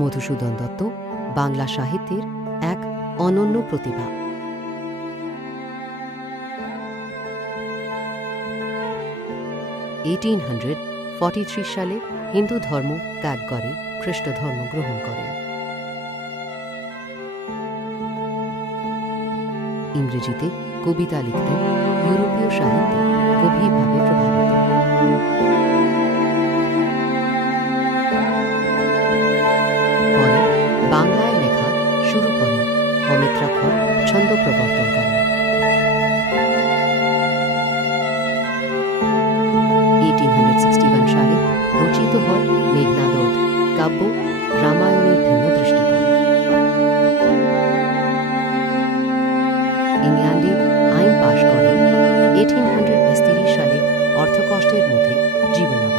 মধুসূদন দত্ত বাংলা সাহিত্যের এক অনন্য প্রতিভা। সালে হিন্দু ধর্ম ত্যাগ করে খ্রিস্ট ধর্ম গ্রহণ করেন। ইংরেজিতে কবিতা লিখতেন, ইউরোপীয় সাহিত্যে গভীরভাবে প্রভাবিত। পরে বাংলায় লেখা শুরু করেন, অমিত্রাক্ষর ছন্দ প্রবর্তন করেন। 1861 সালে রচিত হয় মেঘনাদবধ কাব্য, রামায়ণের ভিন্ন দৃষ্টিকোণ। ইংল্যান্ডে আইন পাশ করেন। 1830 সালে অর্থকষ্টের মধ্যে জীবন